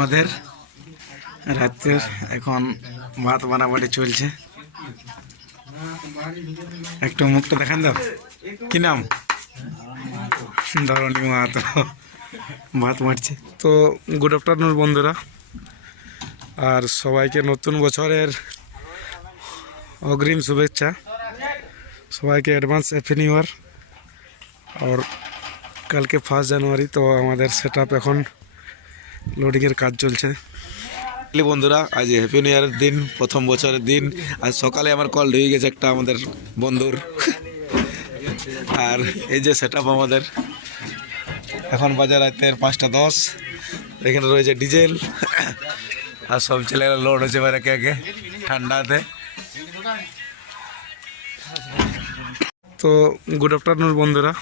আমাদের রাতের এখন ভাত বানাবাড়ি চলছে। একটু মুখটা দেখান দাও, কি নাম? ধরণী মাহাতো ভাত মারছে। তো গুড আফটারনুন বন্ধুরা, আর সবাইকে নতুন বছরের অগ্রিম শুভেচ্ছা। সবাইকে অ্যাডভান্স হ্যাপি নিউ ইয়ার। আর কালকে 1 জানুয়ারি, তো আমাদের সেট আপ এখন লোডিংয়ের কাজ চলছে। বন্ধুরা, আজ হ্যাপি নিউ ইয়ারের দিন, প্রথম বছরের দিন। আজ সকালে আমার কল ঢুকে গেছে একটা আমাদের বন্ধুর। আর এই যে সেট আপ আমাদের, এখন বাজে রাতের 5:10। এখানে রয়েছে ডিজেল, আর সব ছেলেরা লোড হচ্ছে এবার একে একে ঠান্ডাতে। তো গুড আফটারনুন বন্ধুরা,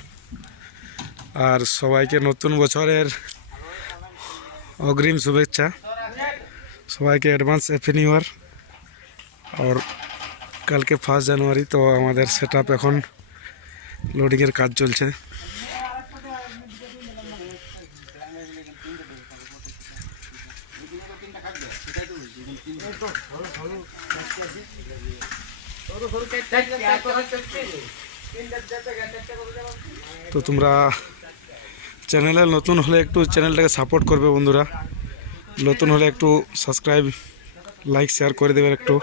আর সবাইকে নতুন বছরের অগ্রিম শুভেচ্ছা। সবাইকে অ্যাডভান্স হ্যাপি নিউ ইয়ার। আর কালকে 1 জানুয়ারি, তো আমাদের সেট আপ এখন লোডিংয়ের কাজ চলছে। তো তোমরা চ্যানেলে নতুন হলে একটু চ্যানেলটাকে সাপোর্ট করবে বন্ধুরা। নতুন হলে একটু সাবস্ক্রাইব, লাইক, শেয়ার করে দেবেন একটু।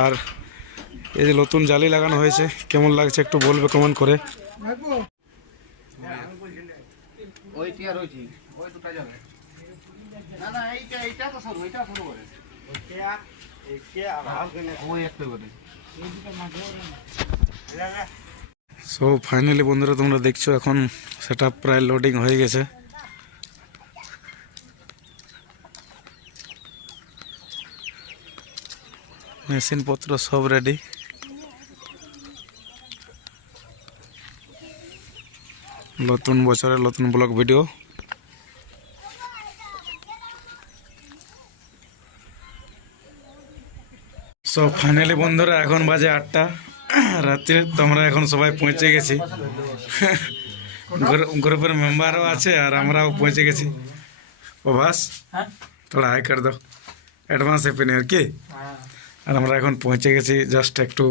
আর এই যে নতুন জালি লাগানো হয়েছে, কেমন লাগছে একটু বলবে কমেন্ট করে। সো ফাইনালি বন্ধুরা, তোমরা দেখছো এখন সেট আপ প্রায় লোডিং হয়ে গেছে। মেশিনপত্র সব রেডি। নতুন বছরের নতুন ব্লগ ভিডিও। সো ফাইনালি বন্ধুরা, এখন বাজে 8টা রাত্রে। তোমরা এখন সবাই পৌঁছে গেছি, গ্রুপের মেম্বারও আছে আর আমরাও পৌঁছে গেছি। প্রভাস, থোড়া হাই কর দাও, অ্যাডভান্স হ্যাপি নিউ ইয়ার কি। আর আমরা এখন পৌঁছে গেছি, জাস্ট একটু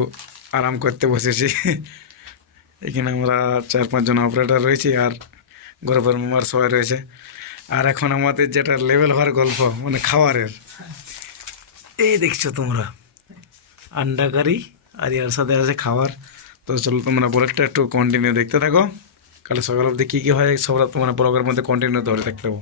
আরাম করতে বসেছি। এখানে আমরা 4-5 জন অপারেটর রয়েছি, আর গ্রুপের মেম্বার সবাই রয়েছে। আর এখন আমাদের যেটা লেভেল হওয়ার গল্প, মানে খাবারের, এই দেখছো তোমরা আন্ডা কারি, আর এর সাথে আছে খাবার। তো চলো তোমরা ব্লগটা একটু কন্টিনিউ দেখতে থাকো। কাল সকাল অবধি কী কী হয় সব তোমরা ব্লগের মধ্যে কন্টিনিউ ধরে থাকতে হবে।